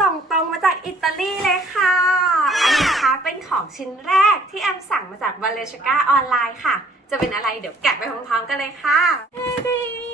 ส่งตรงมาจากอิตาลีเลยค่ะ อันนี้นะคะเป็นของชิ้นแรกที่แอมสั่งมาจากบาเลชก้าออนไลน์ค่ะ จะเป็นอะไรเดี๋ยวแกะไปพร้อมๆกันเลยค่ะ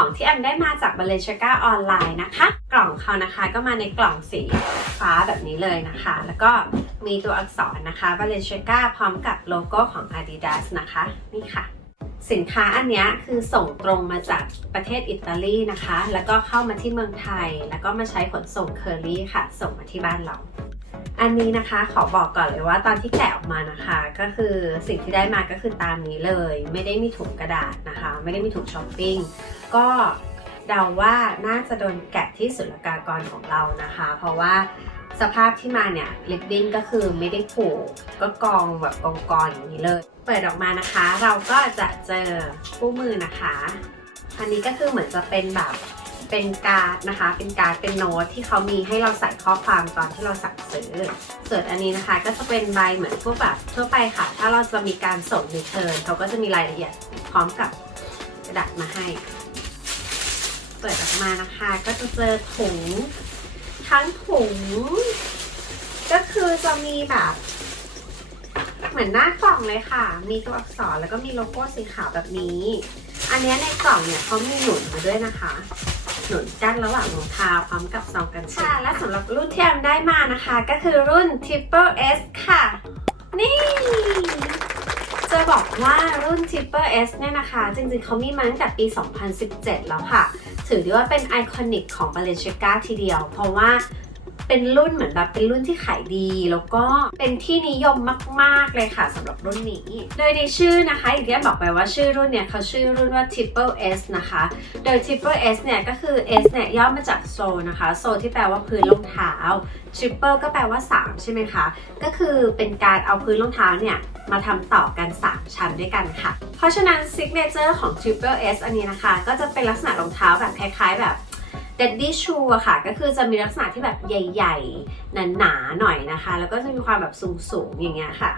ของที่แอมได้มาจาก b a l e n c i a ออนไลน์นะคะ กล่องเขานะคะก็มาในกล่องสีฟ้าแบบนี้เลยนะคะ แล้วก็มีตัวอักษรนะคะ b a l e n c i a พร้อมกับโลโก้ของ Adidas นะคะ นี่ค่ะสินค้าอันนี้คือส่งตรงมาจากประเทศอิตาลีนะคะ แล้วก็เข้ามาที่เมืองไทย แล้วก็มาใช้ขนส่งเคอรี่ค่ะ ส่งมาที่บ้านเรา อันนี้นะคะขอบอกก่อนเลยว่าตอนที่แกะออกมานะคะ ก็คือสิ่งที่ได้มาก็คือตามนี้เลย ไม่ได้มีถุงกระดาษนะคะ ไม่ได้มีถุงช้อปปิ้งก็เดาว่าน่าจะโดนแกะที่ศุลกากรของเรานะคะ เพราะว่าสภาพที่มาเนี่ยลิปบิ้นก็คือไม่ได้ผูกก็กองแบบกองกองอย่างนี้เลย เปิดออกมานะคะ เราก็จะเจอคู่มือนะคะ อันนี้ก็คือเหมือนจะเป็นแบบ เป็นการ์ดนะคะ เป็นการ์ดเป็นโน้ตที่เขามีให้เราใส่ข้อความตอนที่เราสั่งซื้อส่วนอันนี้นะคะ ก็จะเป็นใบเหมือนพวกแบบทั่วไปค่ะ ถ้าเราจะมีการส่งรีเทิร์นเขาก็จะมีรายละเอียดพร้อมกับกระดาษมาให้ เปิดออกมานะคะ ก็จะเจอถุงทั้งถุง ก็คือจะมีแบบเหมือนหน้ากล่องเลยค่ะ มีตัวอักษรแล้วก็มีโลโก้สีขาวแบบนี้ อันนี้ในกล่องเนี่ยเขามีหนุนมาด้วยนะคะ หนุนกั้นระหว่างรองเท้าพร้อมกับซองกันชนค่ะ และสำหรับรุ่นที่แอมได้มานะคะ ก็คือรุ่น Triple S ค่ะ นี่ จะบอกว่ารุ่น Triple S เนี่ยนะคะ จริงๆเขามีมาตั้งแต่ปี 2017 แล้วค่ะ ถือได้ว่าเป็นไอคอนิกของ Balenciaga ทีเดียว เพราะว่า เป็นรุ่นเหมือนแบบเป็นรุ่นที่ขายดี แล้วก็เป็นที่นิยมมาก ๆ เลยค่ะสำหรับรุ่นนี้ โดยในชื่อนะคะอย่างที่บอกไปว่าชื่อรุ่นเนี่ยเขาชื่อรุ่นว่า Triple S นะคะ โดย Triple S เนี่ยก็คือ S เนี่ยย่อมาจากโซนะคะ โซที่แปลว่าพื้นรองเท้า Triple ก็แปลว่า 3 ใช่ไหมคะ ก็คือเป็นการเอาพื้นรองเท้าเนี่ยมาทำต่อกัน 3 ชั้นด้วยกันค่ะ เพราะฉะนั้น Signature ของ Triple S อันนี้นะคะ ก็จะเป็นลักษณะรองเท้าแบบคล้ายๆแบบ เดดดี้ชูอะค่ะ ก็คือจะมีลักษณะที่แบบใหญ่ ๆ หนาๆหน่อยนะคะ แล้วก็จะมีความแบบสูงๆอย่างเงี้ยค่ะ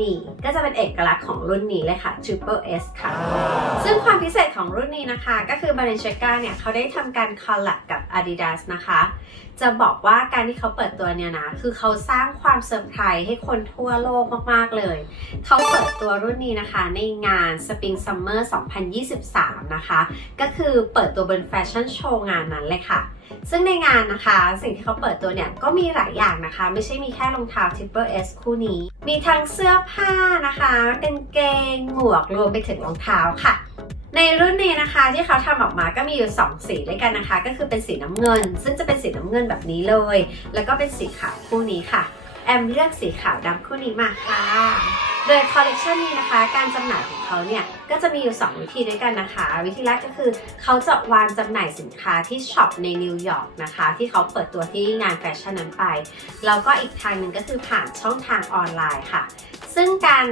นี่ก็จะเป็นเอกลักษณ์ของรุ่นนี้เลยค่ะ Triple S ค่ะ ซึ่งความพิเศษของรุ่นนี้นะคะ ก็คือ Balenciaga เนี่ยเขาได้ทำการคอลแลบกับ Adidas นะคะ จะบอกว่าการที่เขาเปิดตัวเนี่ยนะ คือเขาสร้างความเซอร์ไพรส์ให้คนทั่วโลกมาก ๆ เลย เขาเปิดตัวรุ่นนี้นะคะ ในงาน Spring Summer 2023 นะคะ ก็คือเปิดตัวบนแฟชั่นโชว์งานนั้นเลยค่ะ ซึ่งในงานนะคะ สิ่งที่เขาเปิดตัวเนี่ย ก็มีหลายอย่างนะคะ ไม่ใช่มีแค่รองเท้า Triple S คู่นี้ มีทั้งเสื้อผ้านะคะกางเกงหมวกรวมไปถึงรองเท้าค่ะในรุ่นนี้นะคะที่เขาทำออกมาก็มีอยู่ 2 สีด้วยกันนะคะ ก็คือเป็นสีน้ำเงิน ซึ่งจะเป็นสีน้ำเงินแบบนี้เลย แล้วก็เป็นสีขาวคู่นี้ค่ะ แอมเลือกสีขาวดำคู่นี้มาค่ะ โดยคอลเลกชันนี้นะคะ การจำหน่ายของ เขาเนี่ยก็จะมีอยู่ 2 วิธีด้วยกันนะคะ วิธีแรกก็คือเขาจะวางจำหน่ายสินค้าที่ช็อปในนิวยอร์กนะคะ ที่เขาเปิดตัวที่งานแฟชั่นนั้นไป แล้วก็อีกทางหนึ่งก็คือผ่านช่องทางออนไลน์ค่ะ ซึ่งการ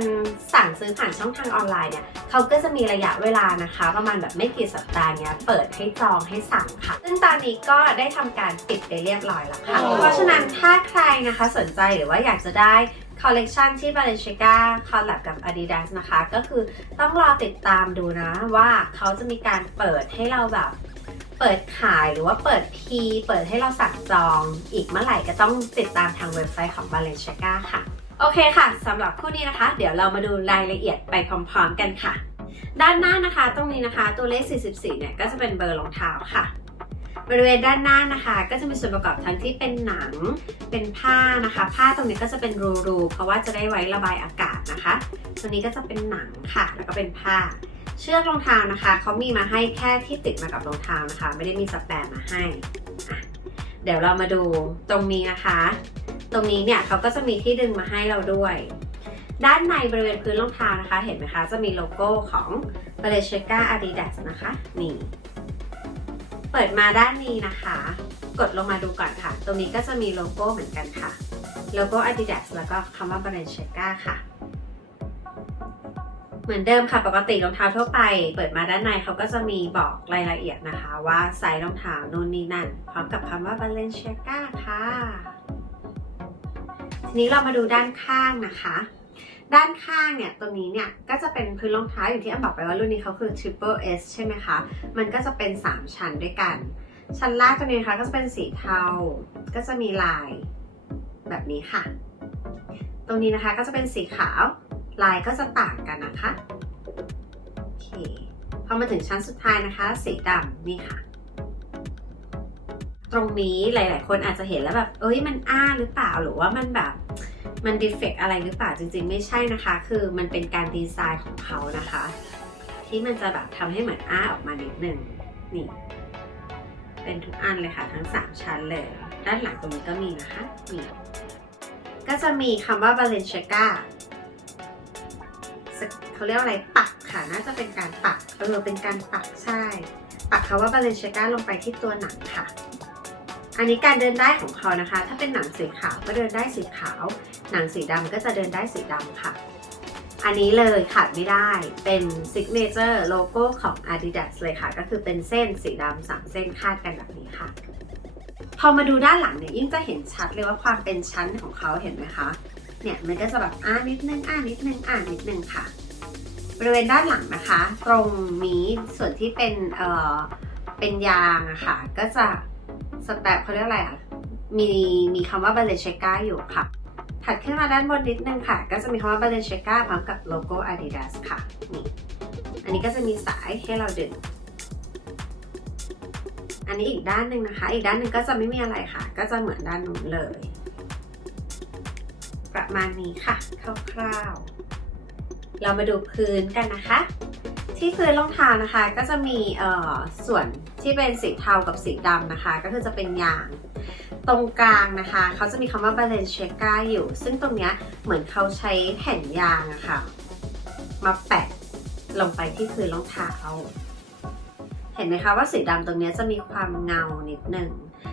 สั่งซื้อผ่านช่องทางออนไลน์เนี่ยเขาก็จะมีระยะเวลานะคะ ประมาณแบบไม่กี่สัปดาห์เนี้ยเปิดให้จองให้สั่งค่ะ ซึ่งตอนนี้ก็ได้ทำการปิดไปเรียบร้อยแล้วค่ะโอ้เพราะฉะนั้นถ้าใครนะคะสนใจหรือว่าอยากจะได้ คอลเลกชันที่ Balenciaga คอลแลบกับ Adidas นะคะ ก็คือต้องรอติดตามดูนะว่าเขาจะมีการเปิดให้เราแบบเปิดขายหรือว่าเปิดพีเปิดให้เราสั่งจองอีกเมื่อไหร่ก็ต้องติดตามทางเว็บไซต์ของ Balenciaga ค่ะ โอเคค่ะสำหรับคู่นี้นะคะ เดี๋ยวเรามาดูรายละเอียดไปพร้อมๆกันค่ะ ด้านหน้านะคะ ตรงนี้นะคะตัวเลข 44 เนี่ยก็จะเป็นเบอร์รองเท้าค่ะ บริเวณด้านหน้านะคะ ก็จะมีส่วนประกอบทั้งที่เป็นหนังเป็นผ้านะคะ ผ้าตรงนี้ก็จะเป็นรูๆเพราะว่าจะได้ไว้ระบายอากาศนะคะตัวนี้ก็จะเป็นหนังค่ะ แล้วก็เป็นผ้า เชือกรองเท้านะคะเขามีมาให้แค่ที่ติดมากับรองเท้านะคะ ไม่ได้มีสแปรมาให้ เดี๋ยวเรามาดูตรงนี้นะคะ ตรงนี้เนี่ยเขาก็จะมีที่ดึงมาให้เราด้วย ด้านในบริเวณพื้นรองเท้านะคะ เห็นไหมคะ จะมีโลโก้ของ Balenciaga Adidas นะคะ นี่ เปิดมาด้านนี้นะคะ กดลงมาดูก่อนค่ะ ตรงนี้ก็จะมีโลโก้เหมือนกันค่ะ โลโก้ Adidas แล้วก็คำว่า Balenciaga ค่ะ เหมือนเดิมค่ะ ปกติรองเท้าทั่วไป เปิดมาด้านในเขาก็จะมีบอกรายละเอียดนะคะ ว่าไซส์รองเท้านู่นนี่นั่น พร้อมกับคำว่า Balenciaga ค่ะ ทีนี้เรามาดูด้านข้างนะคะ ด้านข้างเนี่ยตรงนี้เนี่ยก็จะเป็นพื้นรองเท้าอย่างที่อันบอกไปว่ารุ่นนี้เขาคือ Triple S ใช่ไหมคะ มันก็จะเป็น 3 ชั้นด้วยกัน ชั้นล่างตัวนี้นะคะก็จะเป็นสีเทา ก็จะมีลายแบบนี้ค่ะ ตรงนี้นะคะก็จะเป็นสีขาว ลายก็จะต่างกันนะคะ โอเค พอมาถึงชั้นสุดท้ายนะคะ สีดำนี่ค่ะตรงนี้หลาย ๆ คนอาจจะเห็นแล้วแบบ เอ้ย มันอ้าหรือเปล่า หรือว่ามันแบบ มันดีเฟกอะไรหรือเปล่าจริงๆ ไม่ใช่นะคะ คือมันเป็นการดีไซน์ของเขานะคะ ที่มันจะแบบทำให้เหมือนอ้าออกมานิดหนึ่งนี่เป็นทุกอันเลยค่ะทั้ง 3 ชั้นเลย ด้านหลังตรงนี้ก็มีนะคะนี่ก็จะมีคำว่า Balenciaga เขาเรียกอะไรปักค่ะน่าจะเป็นการปักเออเป็นการปักใช่ ปักคำว่า Balenciaga ลงไปที่ตัวหนังค่ะ อันนี้การเดินได้ของเขานะคะ ถ้าเป็นหนังสีขาวก็เดินได้สีขาว หนังสีดำก็จะเดินได้สีดำค่ะ อันนี้เลยขาดไม่ได้เป็น Signature โลโก้ของ Adidas เลยค่ะ ก็คือเป็นเส้นสีดำสามเส้นคาดกันแบบนี้ค่ะ พอมาดูด้านหลังเนี่ยยิ่งจะเห็นชัดเลยว่าความเป็นชั้นของเขาเห็นไหมคะ เนี่ยมันก็จะแบบอ่านิดนึงอ่านิดนึงอ่านิดนึงค่ะบริเวณด้านหลังนะคะ ตรงนี้ส่วนที่เป็นเอ่อเป็นยางอะค่ะ ก็จะสแตปเขาเรียกอะไรอะมีมีคำว่า Balenciaga อยู่ค่ะ ถัดขึ้นมาด้านบนนิดนึงค่ะ ก็จะมีคำว่า Balenciaga พร้อมกับโลโก้ Adidas ค่ะนี่อันนี้ก็จะมีสายให้เราดึง อันนี้อีกด้านหนึ่งนะคะ อีกด้านหนึ่งก็จะไม่มีอะไรค่ะ ก็จะเหมือนด้านนู้นเลย ประมาณนี้ค่ะ คร่าวๆ เรามาดูพื้นกันนะคะ ที่พื้นรองเท้านะคะ ก็จะมีเอ่อส่วนที่เป็นสีเทากับสีดำนะคะ ก็คือจะเป็นยาง ตรงกลางนะคะ เขาจะมีคำว่า Balenciaga อยู่ ซึ่งตรงเนี้ยเหมือนเขาใช้แผ่นยางอะค่ะ มาแปะลงไปที่พื้นรองเท้า เห็นไหมคะว่าสีดำตรงนี้จะมีความเงานิดหนึ่ง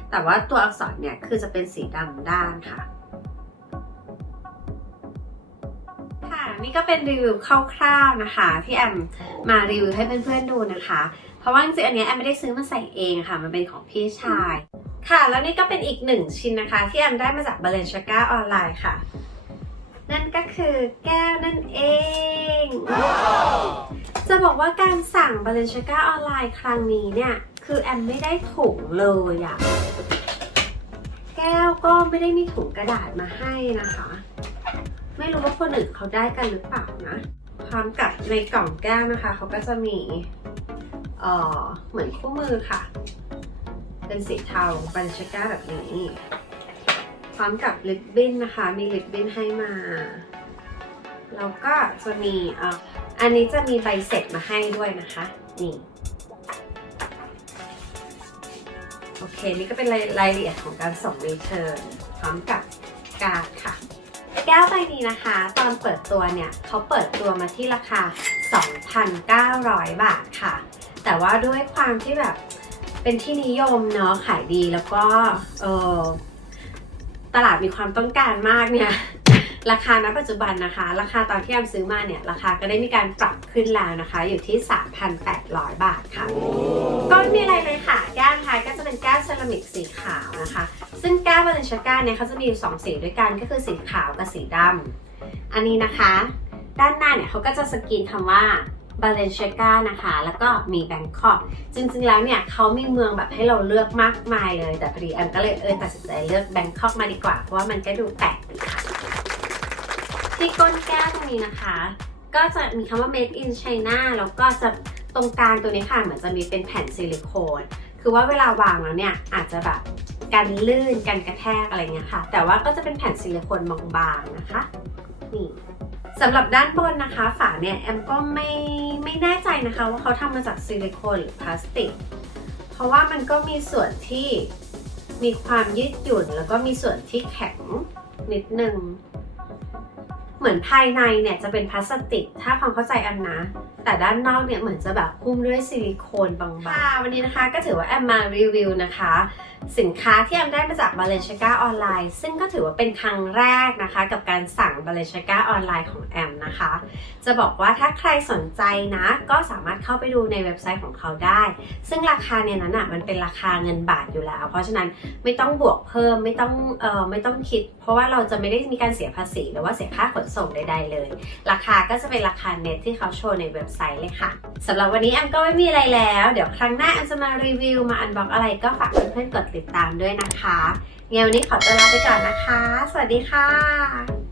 แต่ว่าตัวอักษรเนี่ยคือจะเป็นสีดำด้านค่ะค่ะนี่ก็เป็นรีวิวคร่าวๆนะคะที่แอมมารีวิวให้เพื่อนๆดูนะคะ เพราะว่าจริงๆอันนี้แอมไม่ได้ซื้อมาใส่เองค่ะ มันเป็นของพี่ชาย ค่ะ แล้วนี่ก็เป็นอีกหนึ่งชิ้นนะคะ ที่แอมได้มาจาก Balenciaga ออนไลน์ค่ะ นั่นก็คือแก้วนั่นเอง จะบอกว่าการสั่ง Balenciaga ออนไลน์ครั้งนี้เนี่ย คือแอมไม่ได้ถุงเลยอะแก้วก็ไม่ได้มีถุงกระดาษมาให้นะคะ ไม่รู้ว่าคนอื่นเขาได้กันหรือเปล่านะพร้อมกับในกล่องแก้วนะคะ เขาก็จะมีเอ่อเหมือนคู่มือค่ะ เป็นสีเทาบันชก้าแบบนี้พร้อมกับลิปบิ้นนะคะ มีลิปบิ้นให้มา แล้วก็จะมีอ่ออันนี้จะมีใบเสร็จมาให้ด้วยนะคะ นี่ โอเค นี่ก็เป็นรายรายละเอียดของการส่งรีเทิร์นพร้อมกับการดค่ะ แก้วใบนี้นะคะ ตอนเปิดตัวเนี่ย เขาเปิดตัวมาที่ราคา 2,900 บาทค่ะ แต่ว่าด้วยความที่แบบ เป็นที่นิยมเนาะขายดีแล้วก็เออตลาดมีความต้องการมากเนี่ยราคาณปัจจุบันนะคะ ราคาตอนที่แอมซื้อมาเนี่ยราคาก็ได้มีการปรับขึ้นแล้วนะคะ อยู่ที่ 3,800 บาทค่ะ ก็ไม่มีอะไรเลยค่ะ แก้วนะคะก็จะเป็นแก้วเซรามิกสีขาวนะคะ ซึ่งแก้วบาเลนชก้าเนี่ยเขาจะมีอยู่สองสีด้วยกันก็คือสีขาวกับสีดำอันนี้นะคะ ด้านหน้าเนี่ยเขาก็จะสกรีนคำว่า Balenciaga นะคะ แล้วก็มีแบงคอกจริงๆ แล้วเนี่ยเขามีเมืองแบบให้เราเลือกมากมายเลย แต่พอดีแอมก็เลยเออตัดสินใจเลือกแบงคอกมาดีกว่า เพราะว่ามันก็ดูแปลกดีค่ะ ที่ก้นแก้วตรงนี้นะคะ ก็จะมีคำว่า made in China แล้วก็จะตรงกลางตัวนี้ค่ะเหมือนจะมีเป็นแผ่นซิลิโคน คือว่าเวลาวางแล้วเนี่ยอาจจะแบบกันลื่นกันกระแทกอะไรเงี้ยค่ะ แต่ว่าก็จะเป็นแผ่นซิลิโคนบางๆนะคะ นี่ สำหรับด้านบนนะคะ ฝาเนี่ยแอมก็ไม่ไม่แน่ใจนะคะว่าเขาทำมาจากซิลิโคนหรือพลาสติก เพราะว่ามันก็มีส่วนที่มีความยืดหยุ่น แล้วก็มีส่วนที่แข็งนิดนึง เหมือนภายในเนี่ยจะเป็นพลาสติก ถ้าความเข้าใจแอมนะ แต่ด้านนอกเนี่ยเหมือนจะแบบหุ้มด้วยซิลิโคนบางๆวันนี้นะคะ ก็ถือว่าแอมมารีวิวนะคะ สินค้าที่แอมได้มาจาก b a l e n c i a g a ออนไลน์ซึ่งก็ถือว่าเป็นครั้งแรกนะคะ กับการสั่ง b a l e n c i a g a ออนไลน์ของแอมนะคะ จะบอกว่าถ้าใครสนใจนะ ก็สามารถเข้าไปดูในเว็บไซต์ของเขาได้ ซึ่งราคาในนั้นอะมันเป็นราคาเงินบาทอยู่แล้ว เพราะฉะนั้นไม่ต้องบวกเพิ่มไม่ต้องเอ่อไม่ต้องคิด เพราะว่าเราจะไม่ได้มีการเสียภาษี หรือว่าเสียค่าขนส่งใดๆเลย ราคาก็จะเป็นราคาเน็ตที่เขาโชว์ในเว็บไซต์เลยค่ะสำหรับวันนี้แอมก็ไม่มีอะไรแล้ว เดี๋ยวครั้งหน้าแอมจะมารีวิวมาอันบ็อกอะไรก็ฝากเพื่อนๆกดติดตามด้วยนะคะเงี้ยวันนี้ขอตัวลาไปก่อนนะคะ สวัสดีค่ะ